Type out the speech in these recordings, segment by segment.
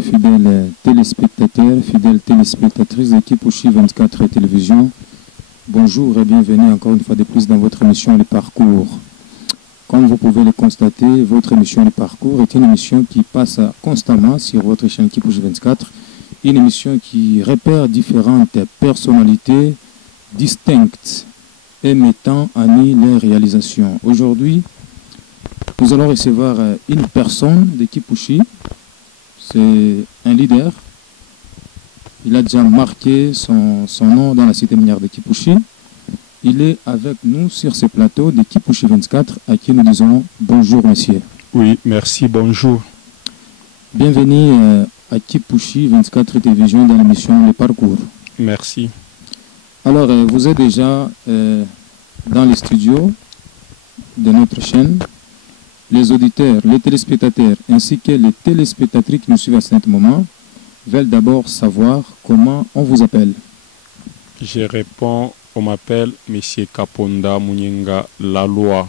fidèles téléspectateurs, fidèles téléspectatrices de Kipouchi 24 Télévision. Bonjour et bienvenue encore une fois de plus dans votre émission Les Parcours. Comme vous pouvez le constater, votre émission Les Parcours est une émission qui passe constamment sur votre chaîne Kipouchi 24. Une émission qui repère différentes personnalités distinctes et mettant en nid leurs réalisations. Aujourd'hui, nous allons recevoir une personne de Kipouchi. C'est un leader. Il a déjà marqué son nom dans la cité minière de Kipouchi. Il est avec nous sur ce plateau de Kipouchi 24 à qui nous disons bonjour monsieur. Oui, merci, bonjour. Bienvenue à Kipouchi 24 Télévision dans l'émission Les Parcours. Merci. Alors, vous êtes déjà dans les studios de notre chaîne. Les auditeurs, les téléspectateurs ainsi que les téléspectatrices qui nous suivent à ce moment veulent d'abord savoir comment on vous appelle. Je réponds, on m'appelle Monsieur Kaponda Munyenga Laloi.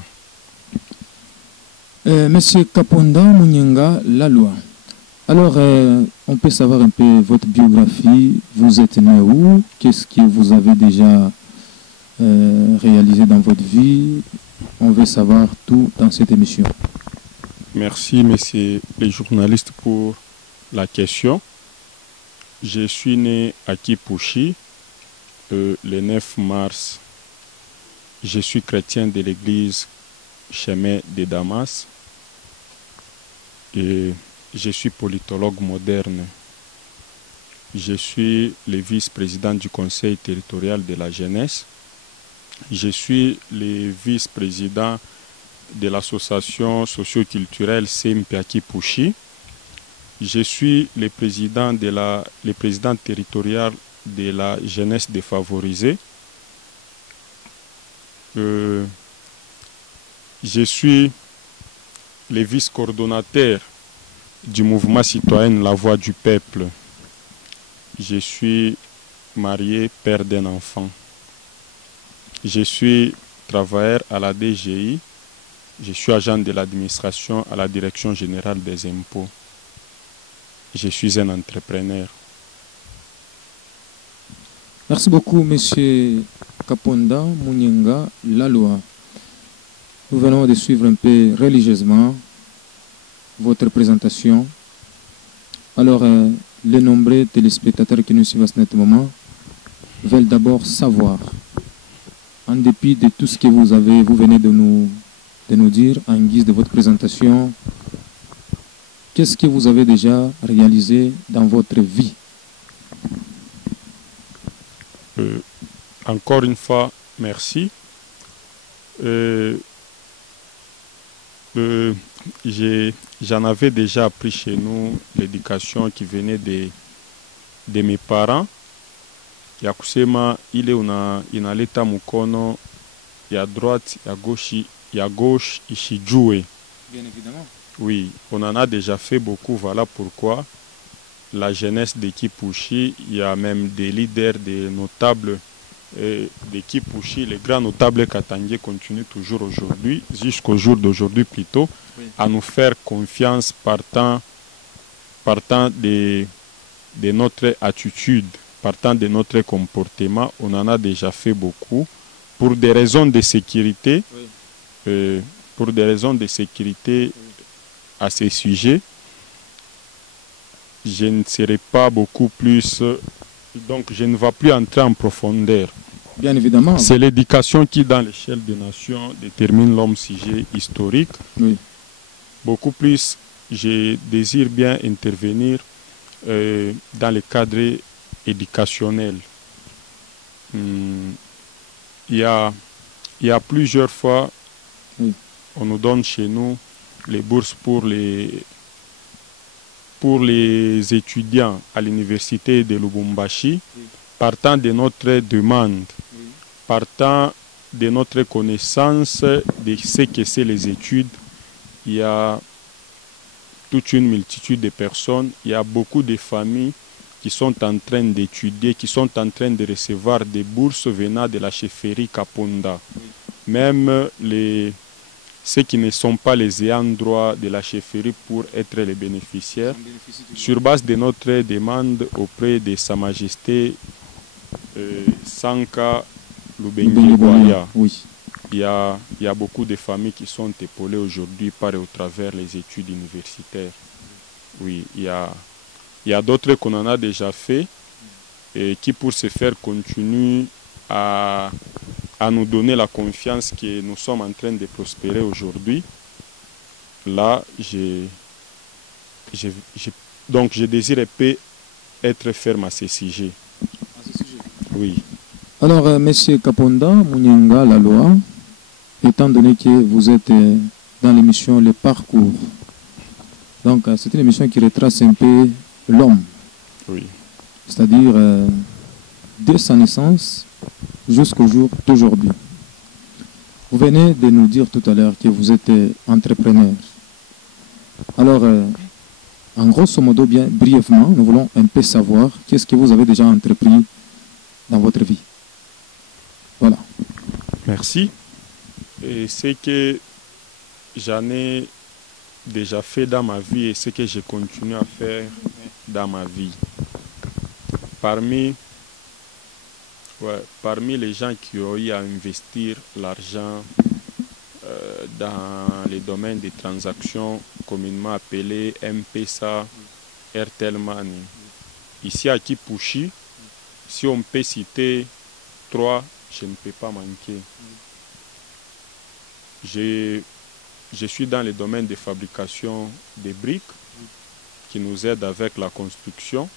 Monsieur Kaponda Munyenga Laloi. Alors, on peut savoir un peu votre biographie. Vous êtes né où? Qu'est-ce que vous avez déjà réalisé dans votre vie? On veut savoir tout dans cette émission. Merci, messieurs les journalistes, pour la question. Je suis né à Kipouchi le 9 mars. Je suis chrétien de l'église Chemin de Damas et je suis politologue moderne. Je suis le vice-président du conseil territorial de la jeunesse. Je suis le vice-président de l'association socio-culturelle CMPA Kipouchi. Je suis le président territorial de la jeunesse défavorisée. Je suis le vice-coordonnateur du mouvement citoyen La Voix du Peuple. Je suis marié, père d'un enfant. Je suis travailleur à la DGI. Je suis agent de l'administration à la Direction générale des impôts. Je suis un entrepreneur. Merci beaucoup, monsieur Kaponda Munyenga Laloi. Nous venons de suivre un peu religieusement votre présentation. Alors, les nombreux téléspectateurs qui nous suivent à ce moment veulent d'abord savoir, en dépit de tout ce que vous venez de nous dire en guise de votre présentation, qu'est-ce que vous avez déjà réalisé dans votre vie? Encore une fois, merci. J'en avais déjà appris chez nous l'éducation qui venait de mes parents. Ya kusema ile inaleta mkono ya droite ya gauche ishijue. Bien évidemment. Oui, on en a déjà fait beaucoup. Voilà pourquoi la jeunesse de Kipouchi, il y a même des leaders, des notables de Kipouchi, les grands notables Katangé continuent toujours aujourd'hui, jusqu'au jour d'aujourd'hui plutôt, oui, à nous faire confiance partant de notre attitude, partant de notre comportement. On en a déjà fait beaucoup pour des raisons de sécurité. Oui. Pour des raisons de sécurité à ces sujets, je ne serai pas beaucoup plus, donc je ne vais plus entrer en profondeur. Bien évidemment. C'est l'éducation qui, dans l'échelle des nations, détermine l'homme sujet historique. Oui. Beaucoup plus, je désire bien intervenir dans le cadre éducationnel. Il y a plusieurs fois, oui, on nous donne chez nous les bourses pour les étudiants à l'université de Lubumbashi, oui, partant de notre demande, oui, partant de notre connaissance de ce que c'est les études. Il y a toute une multitude de personnes, il y a beaucoup de familles qui sont en train d'étudier, qui sont en train de recevoir des bourses venant de la chefferie Kaponda. Oui. Même ceux qui ne sont pas les ayants droit de la chefferie pour être les bénéficiaires, sur base de notre demande auprès de Sa Majesté Sanka Lubengi Boya. Oui. Il y a beaucoup de familles qui sont épaulées aujourd'hui par et au travers les études universitaires. Oui, il y a d'autres qu'on en a déjà fait et qui, pour se faire, continuent à nous donner la confiance que nous sommes en train de prospérer aujourd'hui. Là, donc je désire être ferme à ce sujet. Oui. Alors, Monsieur Kaponda Mounianga, la loi, étant donné que vous êtes dans l'émission Le Parcours, donc c'est une émission qui retrace un peu l'homme. Oui. C'est-à-dire de sa naissance jusqu'au jour d'aujourd'hui. Vous venez de nous dire tout à l'heure que vous êtes entrepreneur. Alors, en grosso modo, bien brièvement, nous voulons un peu savoir qu'est-ce que vous avez déjà entrepris dans votre vie. Voilà. Merci. Et ce que j'en ai déjà fait dans ma vie et ce que je continue à faire dans ma vie. Parmi les gens qui ont eu à investir l'argent dans les domaines des transactions communément appelées M-Pesa, Airtel Money, ici à Kipushi, si on peut citer 3, je ne peux pas manquer. Je suis dans le domaine de fabrication des briques qui nous aident avec la construction.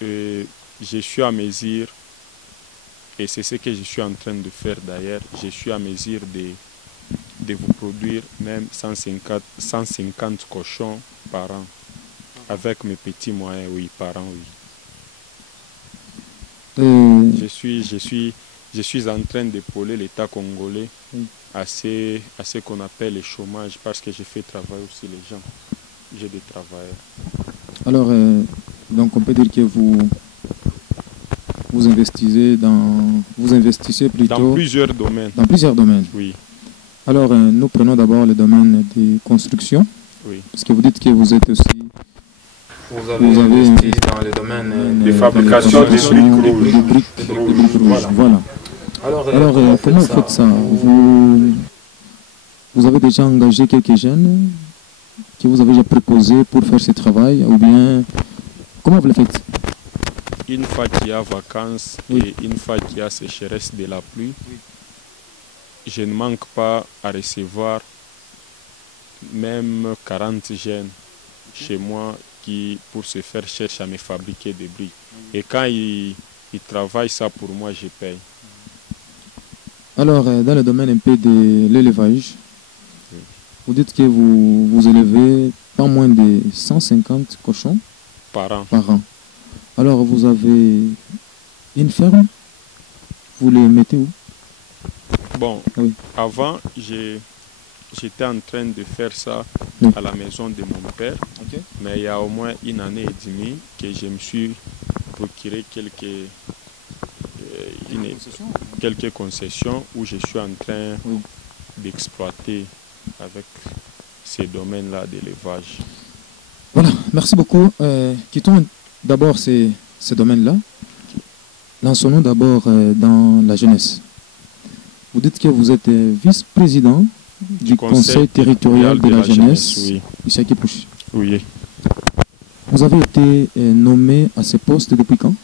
Et je suis à mesure, et c'est ce que je suis en train de faire d'ailleurs, je suis à mesure de vous produire même 150 cochons par an, avec mes petits moyens, oui, par an, oui. Je suis en train d'épauler l'État congolais à ce qu'on appelle le chômage, parce que je fais travailler aussi les gens. J'ai des travailleurs. Alors, donc on peut dire que vous investissez plutôt dans plusieurs domaines. Dans plusieurs domaines. Oui. Alors, nous prenons d'abord le domaine des constructions. Oui. Parce que vous dites que vous êtes aussi... Vous avez investi dans le domaine de fabrication des briques rouges. Voilà. Alors comment vous faites ça? Vous avez déjà engagé quelques jeunes que vous avez déjà proposé pour faire ce travail, ou bien comment vous le faites? Une fois qu'il y a vacances et une fois qu'il y a sécheresse de la pluie, je ne manque pas à recevoir même 40 jeunes chez moi qui, pour se faire, cherchent à me fabriquer des briques. Et quand ils travaillent ça pour moi, je paye. Alors, dans le domaine un peu de l'élevage, vous dites que vous élevez pas moins de 150 cochons par an. Alors, vous avez une ferme? Vous les mettez où? Bon, avant, j'étais en train de faire ça à la maison de mon père. Mais il y a au moins une année et demie que je me suis procuré quelques concessions où je suis en train d'exploiter avec ces domaines-là d'élevage. Voilà, merci beaucoup. Quittons d'abord ces domaines-là. Lançons-nous d'abord dans la jeunesse. Vous dites que vous êtes vice-président du Conseil territorial de la jeunesse, ici à Kipushi. Oui. Vous avez été nommé à ce poste depuis quand?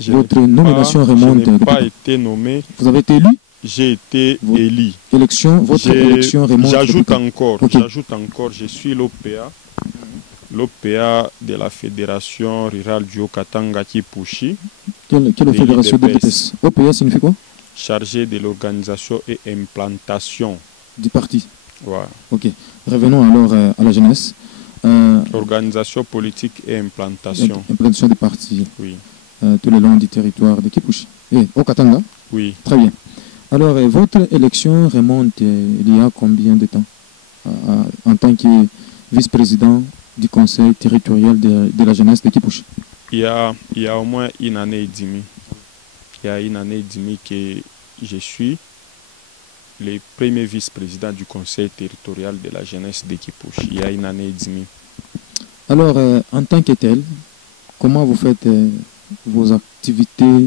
Votre nomination remonte depuis quand? Je n'ai pas été nommé. Vous avez été élu? J'ai été élu. Votre élection remonte J'ajoute encore, je suis l'OPA de la Fédération rurale du Haut-Katanga Kipushi. Quelle fédération d'EPS? OPA signifie quoi? Chargé de l'organisation et implantation. Du parti. Ouais. Ok. Revenons alors à la jeunesse. Organisation politique et implantation. Implantation des partis. Oui. Tout le long du territoire de Kipushi. Et au Katanga? Oui. Très bien. Alors, votre élection remonte il y a combien de temps en tant que vice-président du Conseil territorial de la jeunesse de Kipushi? Il y a au moins une année et demie. Il y a une année et demie que je suis le premier vice-président du conseil territorial de la jeunesse de Kipushi il y a une année et demie. Alors, en tant que tel, comment vous faites vos activités?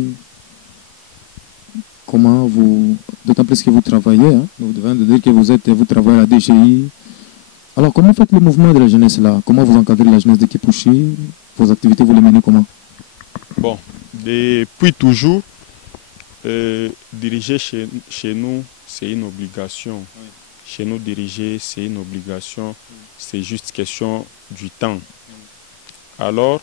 Comment vous... D'autant plus que vous travaillez, hein? Vous devez dire que vous travaillez à la DGI. Alors, comment faites le mouvement de la jeunesse là? Comment vous encadrez la jeunesse de Kipushi? Vos activités, vous les menez comment? Bon, depuis toujours, diriger chez nous, c'est une obligation. Oui. Chez nous, diriger, c'est une obligation. Oui. C'est juste question du temps. Oui. Alors,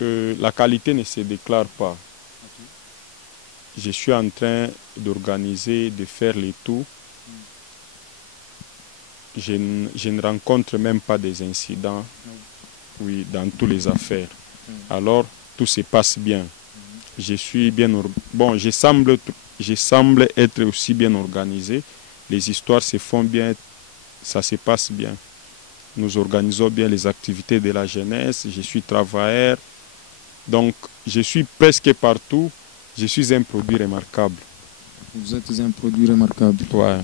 la qualité ne se déclare pas. Okay. Je suis en train d'organiser, de faire les tout. Je ne rencontre même pas des incidents, oui, dans toutes les affaires. Alors, tout se passe bien. Je suis bien... Bon, je semble être aussi bien organisé. Les histoires se font bien, ça se passe bien. Nous organisons bien les activités de la jeunesse. Je suis travailleur. Donc, je suis presque partout. Je suis un produit remarquable. Vous êtes un produit remarquable. Ouais.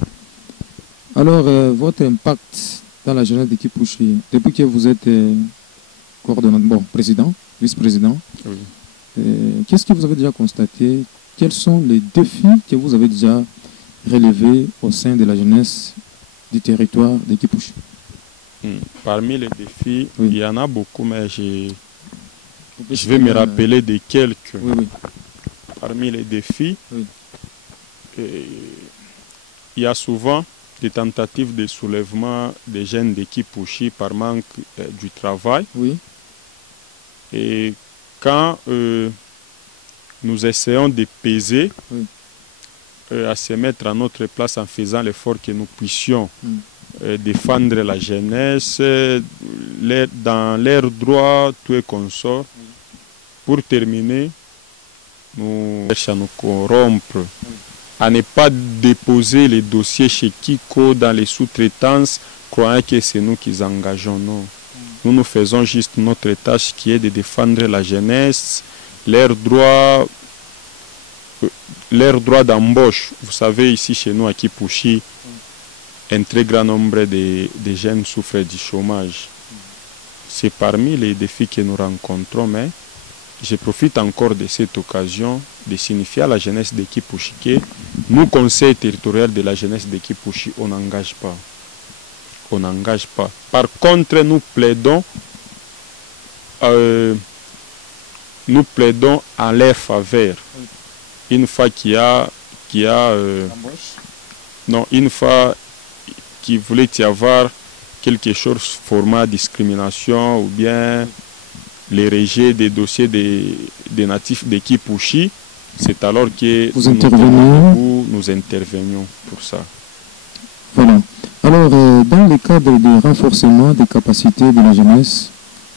Alors, votre impact dans la jeunesse de Kipushi, depuis que vous êtes président, vice-président, oui. Qu'est-ce que vous avez déjà constaté? Quels sont les défis que vous avez déjà relevés au sein de la jeunesse du territoire de Kipushi? Parmi les défis, oui. Il y en a beaucoup, mais je vais me rappeler de quelques. Oui, oui. Parmi les défis, oui. Il y a souvent des tentatives de soulèvement des jeunes de Kipushi par manque du travail. Oui. Et quand nous essayons de peser, oui. À se mettre à notre place en faisant l'effort que nous puissions défendre la jeunesse dans leurs droits, tout et consort. Oui. Pour terminer, nous cherchons à nous corrompre. Oui. À ne pas déposer les dossiers chez Kiko dans les sous-traitances, croyant que c'est nous qui engageons. Non. Nous faisons juste notre tâche qui est de défendre la jeunesse, leurs droits d'embauche. Vous savez, ici chez nous à Kipushi, un très grand nombre de jeunes souffrent du chômage. C'est parmi les défis que nous rencontrons, mais je profite encore de cette occasion de signifier à la jeunesse de Kipushi que nous, conseil territorial de la jeunesse de Kipushi, on n'engage pas. On n'engage pas. Par contre, nous plaidons en leur faveur. Une fois une fois qu'il voulait y avoir quelque chose format discrimination ou bien les rejets des dossiers des natifs de Kipushi, c'est alors que nous intervenions pour ça. Voilà. Alors, dans le cadre du renforcement des capacités de la jeunesse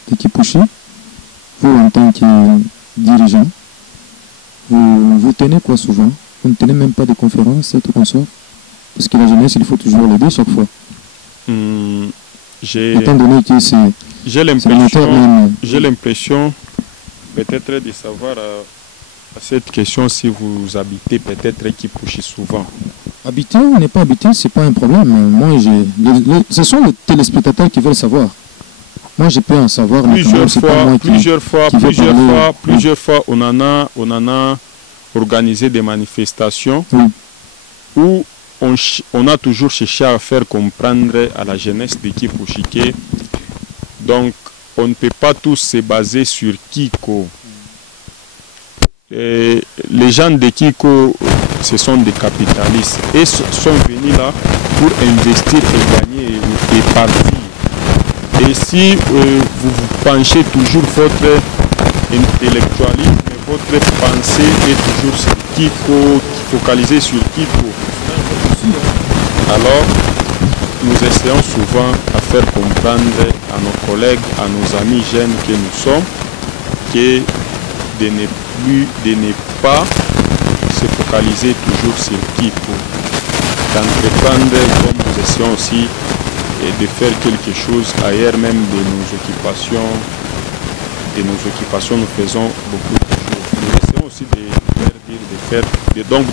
de Kipushi, vous, en tant que dirigeant, vous tenez quoi souvent? Vous ne tenez même pas de conférences et tout comme ça? Parce que la jeunesse, il faut toujours l'aider chaque fois. Étant donné que j'ai l'impression peut-être de savoir à cette question si vous habitez peut-être Kipushi souvent. Habiter ou ne pas habiter, c'est pas un problème. Moi, ce sont les téléspectateurs qui veulent savoir. Moi, je peux en savoir. Plusieurs fois, on en a organisé des manifestations où on a toujours cherché à faire comprendre à la jeunesse de Kipushi que donc on ne peut pas tous se baser sur Kiko. Et les gens de Kiko, ce sont des capitalistes et sont venus là pour investir et gagner et partir. Et si vous vous penchez toujours votre intellectualisme, votre pensée est toujours sur Kiko, focalisée sur Kiko, alors nous essayons souvent à faire comprendre à nos collègues, à nos amis jeunes que nous sommes, que de ne pas se focaliser toujours sur Kiko, d'entreprendre comme nous essayons aussi de faire quelque chose ailleurs même de nos occupations. Nous faisons beaucoup de choses. Nous essayons aussi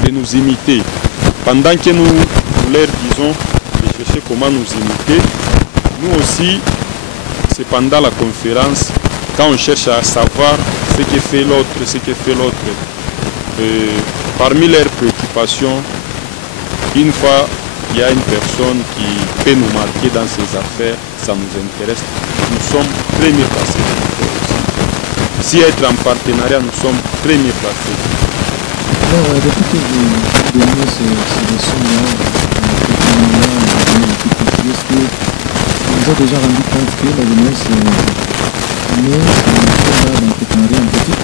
de nous imiter. pendant que nous leur disons de chercher comment nous imiter, nous aussi, c'est pendant la conférence, quand on cherche à savoir ce que fait l'autre, parmi leurs préoccupations, une fois il y a une personne qui peut nous marquer dans ses affaires, ça nous intéresse, nous sommes très mieux placés. Si être en partenariat, nous sommes très mieux placés. Alors, depuis que vous donnez ces leçons-là, est-ce que ça vous a déjà rendu compte que la jeunesse mais d'entrepreneuriat en petit?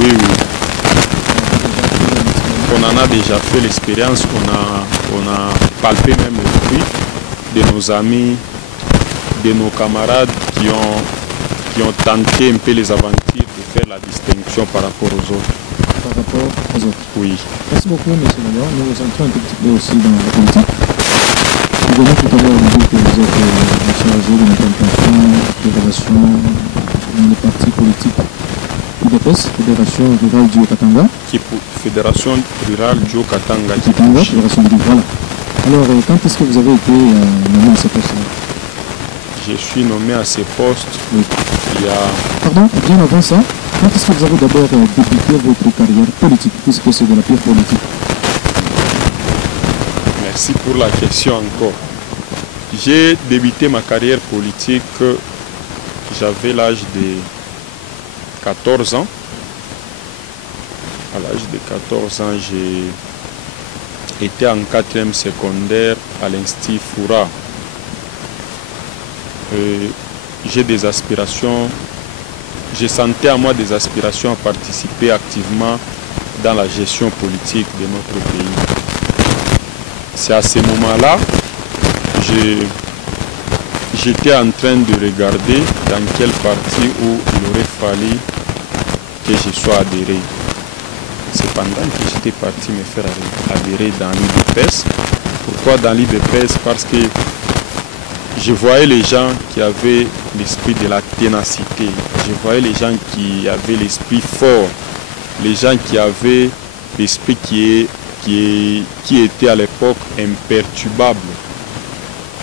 Oui, oui. On en a déjà fait l'expérience, on a palpé même le fruit de nos amis, de nos camarades qui ont tenté un peu les aventures de faire la distinction par rapport aux autres. Par rapport aux autres? Oui. Merci beaucoup, M. Lenoir. Nous vous entrons un petit peu aussi dans la politique. Vous venez tout à l'heure de dire que vous êtes chargé de l'implantation des relations dans les partis politiques. UDPS, Fédération Rurale du Haut-Katanga. Fédération Rurale du Haut-Katanga. Fédération du voilà. Alors, quand est-ce que vous avez été nommé à ce poste-là? Je suis nommé à ce poste il y a... Pardon, bien avant ça, quand est-ce que vous avez d'abord débuté votre carrière politique, puisque c'est de la pure politique? Merci pour la question encore. J'ai débuté ma carrière politique, j'avais l'âge de 14 ans. À l'âge de 14 ans, j'ai été en 4e secondaire à l'Institut Foura. J'ai des aspirations, j'ai senti à moi des aspirations à participer activement dans la gestion politique de notre pays. C'est à ce moment-là, j'étais en train de regarder dans quel parti où il aurait fallu que je sois adhéré. C'est pendant que j'étais parti me faire adhérer dans l'UDPS. Pourquoi dans l'UDPS? Parce que je voyais les gens qui avaient l'esprit de la ténacité. Je voyais les gens qui avaient l'esprit fort. Les gens qui avaient l'esprit qui était à l'époque imperturbable.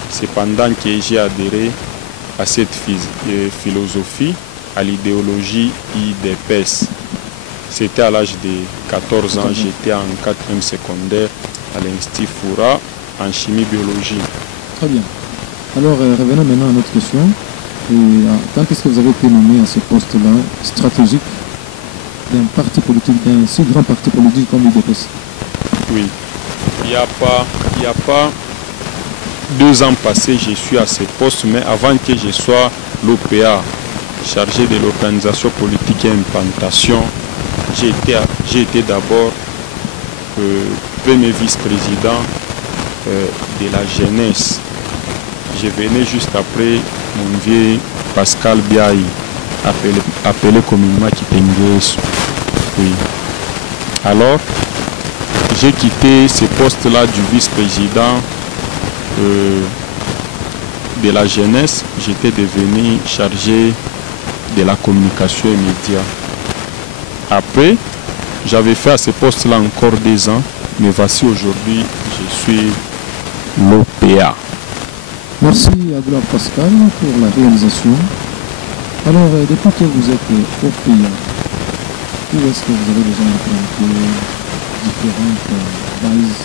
C'est pendant que j'ai adhéré à cette philosophie, à l'idéologie IDPS. C'était à l'âge de 14 ans, j'étais en 4e secondaire à l'Institut Foura en chimie-biologie. Très bien. Alors, revenons maintenant à notre question. Quand est-ce que vous avez été nommé à ce poste-là, stratégique, d'un parti politique, d'un si grand parti politique comme l'UDPS? Oui. Il n'y a pas 2 ans passés, je suis à ce poste, mais avant que je sois l'OPA, chargé de l'organisation politique et implantation, j'ai été d'abord premier vice-président de la jeunesse. Je venais juste après mon vieux Pascal Biaï, appelé communément Kitengesu. Oui. Alors, j'ai quitté ce poste-là du vice-président de la jeunesse. J'étais devenu chargé de la communication et médias. Après, j'avais fait à ce poste-là encore 2 ans, mais voici aujourd'hui, je suis l'OPA. Merci à Gloire Pascal pour la réalisation. Alors, depuis que vous êtes OPA, où est-ce que vous avez déjà implanté différentes bases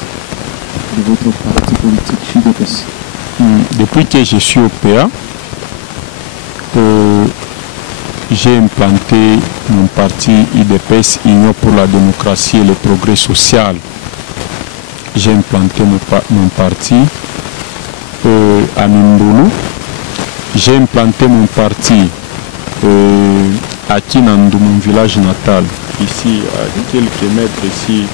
de votre parti politique chez UDPS? Depuis que je suis OPA, j'ai implanté mon parti UDPS, Union pour la démocratie et le progrès social. J'ai implanté mon parti à Mindulu. J'ai implanté mon parti à Kinandu, mon village natal, ici à quelques mètres ici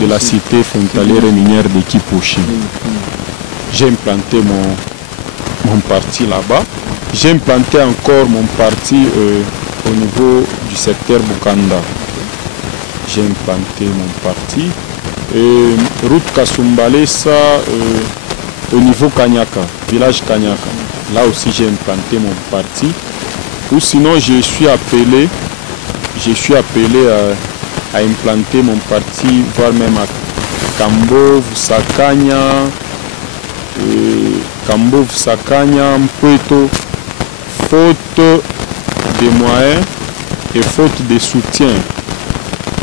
de la cité frontalière et minière de Kipushi. J'ai implanté mon parti là-bas. J'ai implanté encore mon parti au niveau du secteur Bukanda. J'ai implanté mon parti. Route Kasumbalesa au niveau Kanyaka, village Kanyaka. Là aussi j'ai implanté mon parti. Ou sinon je suis appelé à implanter mon parti, voire même Kambov, Sakanya, Mpweto, faute de moyens et faute de soutien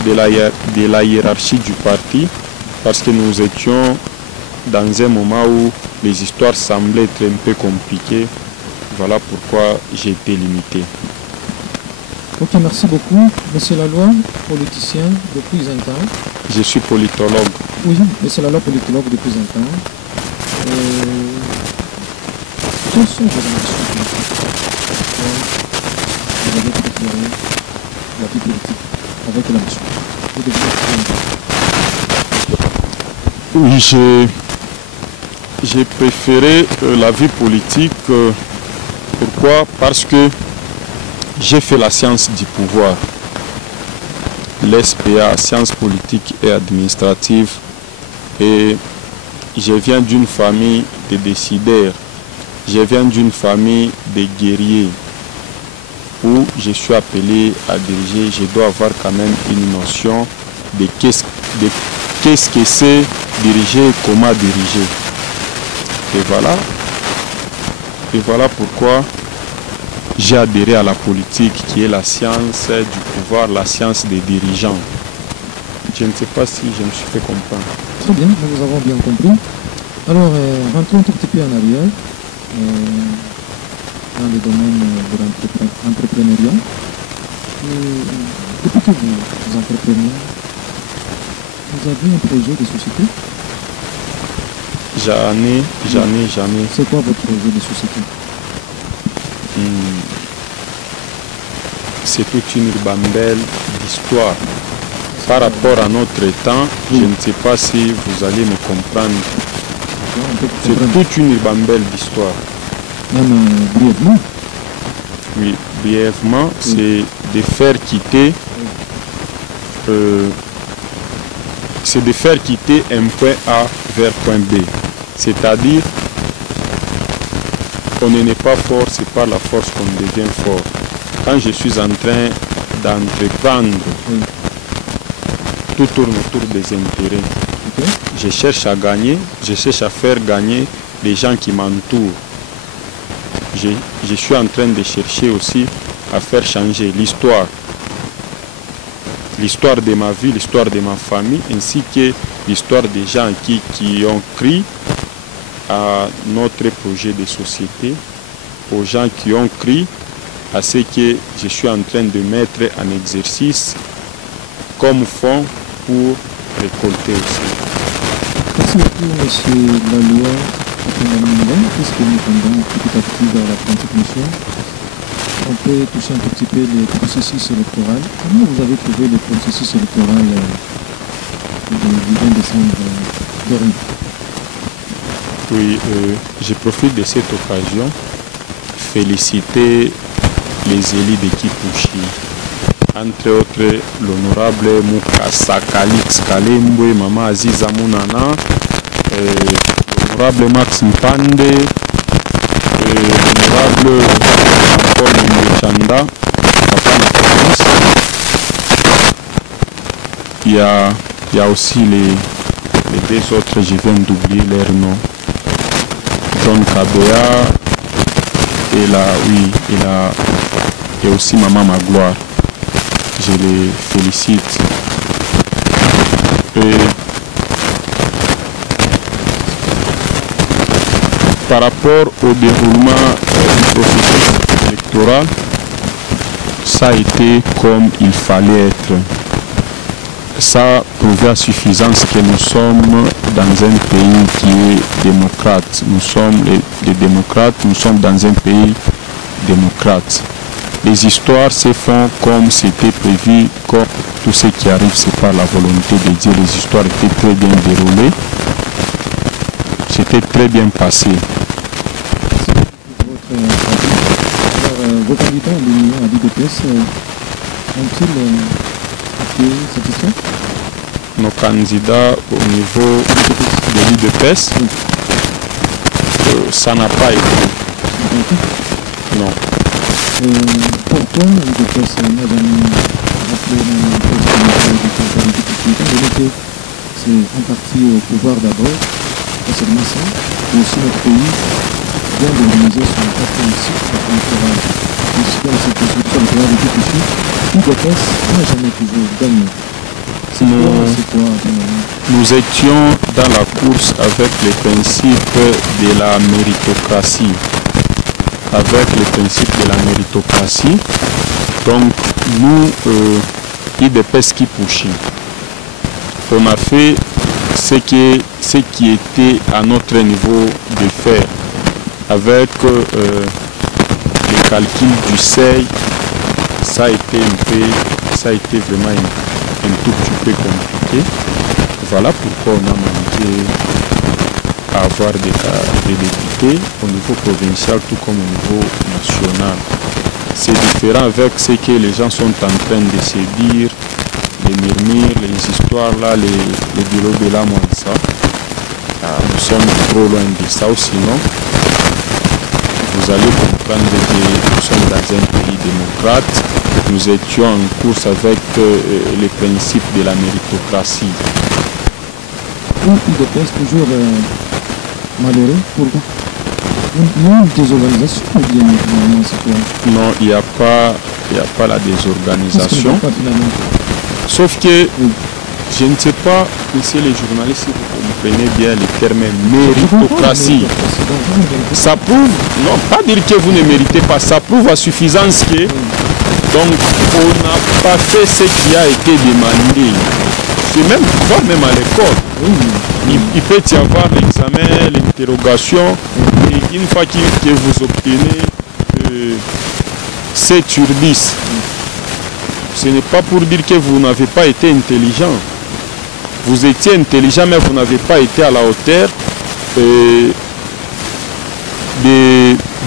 de la hiérarchie du parti, parce que nous étions dans un moment où les histoires semblaient être un peu compliquées. Voilà pourquoi j'ai été limité. Ok, merci beaucoup. Monsieur Laloy, politicien depuis un temps. Je suis politologue. Oui, Monsieur Laloy, politologue depuis un temps. Quelles sont vos ambitions politiques? Vous avez préféré la vie politique avec l'ambition. Vous devez Oui, j'ai préféré la vie politique. Pourquoi? Parce que j'ai fait la science du pouvoir, l'SPA, sciences politiques et administratives, et je viens d'une famille de décideurs, je viens d'une famille de guerriers, où je suis appelé à diriger. Je dois avoir quand même une notion de qu'est-ce que c'est diriger et comment diriger. Et voilà pourquoi j'ai adhéré à la politique, qui est la science du pouvoir, la science des dirigeants. Je ne sais pas si je me suis fait comprendre. Très bien, nous avons bien compris. Alors, rentrons un tout petit peu en arrière, dans le domaine de l'entrepreneuriat. Depuis que vous entreprenez, vous avez un projet de société? J'en ai. C'est quoi votre projet de société? C'est toute une ribambelle d'histoire. Par rapport à notre temps, je ne sais pas si vous allez me comprendre. C'est toute une ribambelle d'histoire. Même brièvement? Oui, brièvement, c'est de faire quitter un point A vers point B. C'est-à-dire, on n'est pas fort, c'est par la force qu'on devient fort. Quand je suis en train d'entreprendre, tout tourne autour des intérêts. Je cherche à gagner, je cherche à faire gagner les gens qui m'entourent. Je suis en train de chercher aussi à faire changer l'histoire. L'histoire de ma vie, l'histoire de ma famille, ainsi que l'histoire des gens qui ont cru à notre projet de société, aux gens qui ont cru à ce que je suis en train de mettre en exercice comme fonds pour récolter aussi. Merci beaucoup, M. Laloy, puisque nous tendons petit à petit vers la fin de cette mission. On peut toucher un tout petit peu le processus électoral. Comment vous avez trouvé le processus électoral du 20 décembre dernier? Oui, je profite de cette occasion féliciter les élus de Kipushi, entre autres l'honorable Mukasa Kalix Kalembwe, Mama Aziza Munana, l'honorable Max Mpande, l'honorable Paul Mbechanda, il y a aussi les deux autres, je viens d'oublier leur nom. John Kabea et aussi Maman Magloire. Je les félicite. Et par rapport au déroulement du processus électoral, ça a été comme il fallait être. Ça prouvait à suffisance que nous sommes dans un pays qui est démocrate. Nous sommes les démocrates, nous sommes dans un pays démocrate. Les histoires se font comme c'était prévu, comme tout ce qui arrive, c'est par la volonté de Dieu. Les histoires étaient très bien déroulées. C'était très bien passé. Vos candidats à l'Union à l'IDPS ont-ils été satisfaits? Nos candidats au niveau de l'IDPS, ça n'a pas été. Non. Pourquoi l'IDPS n'a jamais appelé c'est un parti au pouvoir d'abord, pas seulement ça, mais aussi notre pays vient d'organiser son 4e cycle électoral. Ici, dans cette construction électorale de Kikuchi, UDPS n'a jamais toujours gagné. Nous étions dans la course avec les principes de la méritocratie. Avec les principes de la méritocratie, donc nous, UDPS Kipushi, on a fait ce qui était à notre niveau de faire. Avec les calculs du seuil, ça a été vraiment un tout petit peu compliqué. Voilà pourquoi on a manqué à avoir des députés au niveau provincial tout comme au niveau national. C'est différent avec ce que les gens sont en train de se dire, les murmures, les histoires là, les bureaux de la ça. Nous sommes trop loin de ça, ou sinon vous allez comprendre que nous sommes dans un pays démocrate. Nous étions en course avec les principes de la méritocratie. Oui, UDPS toujours malheureux. Pourquoi? Il y a une désorganisation ou bien c'est quoi? Non, il n'y a pas la désorganisation. Sauf que, je ne sais pas, monsieur les journalistes, si vous comprenez bien le terme méritocratie. Ça prouve, non, pas dire que vous ne méritez pas, ça prouve à suffisance que, donc, on n'a pas fait ce qui a été demandé. C'est même, voire même à l'école. Il peut y avoir l'examen, l'interrogation, et une fois que vous obtenez 7 sur 10, ce n'est pas pour dire que vous n'avez pas été intelligent. Vous étiez intelligent, mais vous n'avez pas été à la hauteur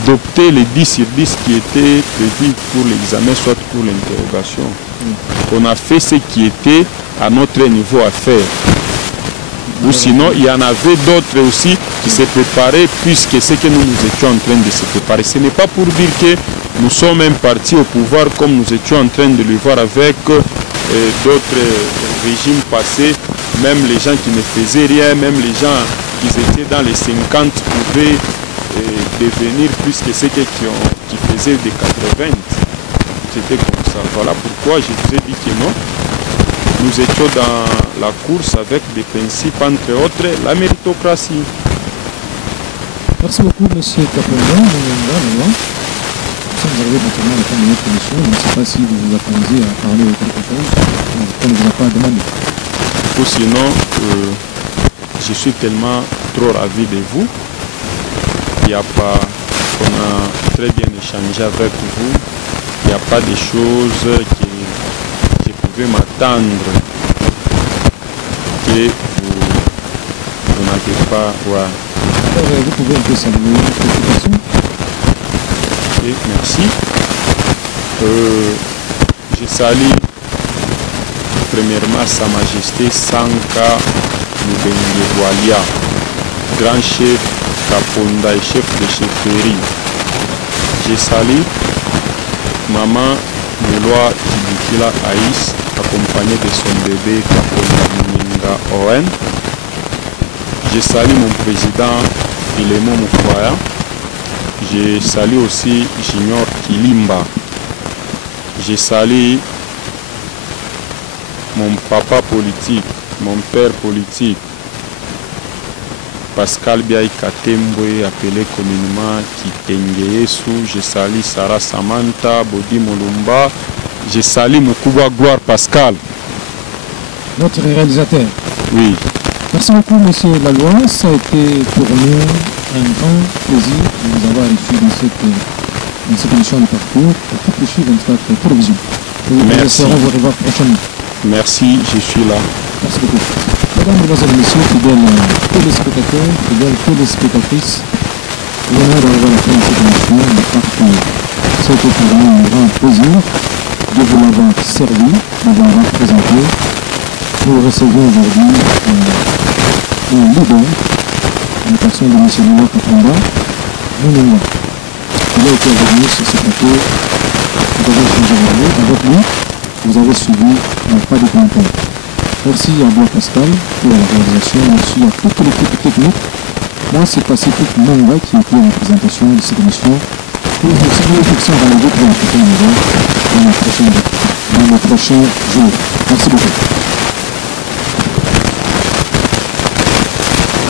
d'opter les 10 sur 10 qui étaient prévus pour l'examen, soit pour l'interrogation. On a fait ce qui était à notre niveau à faire. Ou sinon, il y en avait d'autres aussi qui se préparaient, puisque c'est que nous étions en train de se préparer. Ce n'est pas pour dire que nous sommes un parti au pouvoir comme nous étions en train de le voir avec d'autres régimes passés. Même les gens qui ne faisaient rien, même les gens qui étaient dans les 50 pouvaient devenir plus que ceux qui faisaient des 80. C'était comme ça. Voilà pourquoi je vous ai dit que non. Nous étions dans la course avec des principes, entre autres, la méritocratie. Merci beaucoup, M. Kaponga. Nous sommes arrivés maintenant à la fin de notre émission. Je ne sais pas si vous vous attendiez à parler de quelque chose, qu'on ne vous a pas demandé. Ou sinon, je suis tellement trop ravi de vous. Il n'y a pas, on a très bien échangé avec vous. Il n'y a pas de choses que je pouvais m'attendre que vous n'avez pas. Ouais. Vous pouvez un peu saluer cette personne. Et merci. Je salue premièrement Sa Majesté Sanka Mubengewalia, grand chef Kaponda et chef de chefferie. Je salue Maman Mulwa Kibukila Aïs, accompagné de son bébé Kaponda Muninga Owen. Je salue mon président Philémon Moukwaya. Je salue aussi Junior Kilimba. Je salue mon papa politique, mon père politique, Pascal Biaï Katembwe, appelé communément Kitengeyesu. Je salue Sarah Samantha, Bodi Molumba. Je salue Moukouba Gloire Pascal. Notre réalisateur. Oui. Merci beaucoup, monsieur Laloy. Ça a été pour nous un grand plaisir de vous avoir reçu dans cette émission de parcours pour Kipushi 24 Télévision. Nous espérons vous revoir prochainement. Merci, je suis là. Merci beaucoup. Mesdames, Mesdemoiselles et Messieurs, fidèles téléspectateurs, fidèles téléspectatrices, l'honneur de revoir la fin de cette émission de parcours. C'était pour nous un grand plaisir de vous l'avoir servi, de vous l'avoir présenté. Nous recevons aujourd'hui un leader, la personne de M. Nino Kaponda, Mouninga. Il a été avec nous sur ce plateau. Vous avez échangé avec lui. Vous avez suivi pas de commentaires. Merci à Bois Pascal pour la réalisation. Merci à toute l'équipe technique. Moi, c'est Pacifique Monga qui était en présentation de cette émission. Pour vous signer fiction rendez-vous pour un prochain niveau dans le prochain jour. Merci beaucoup.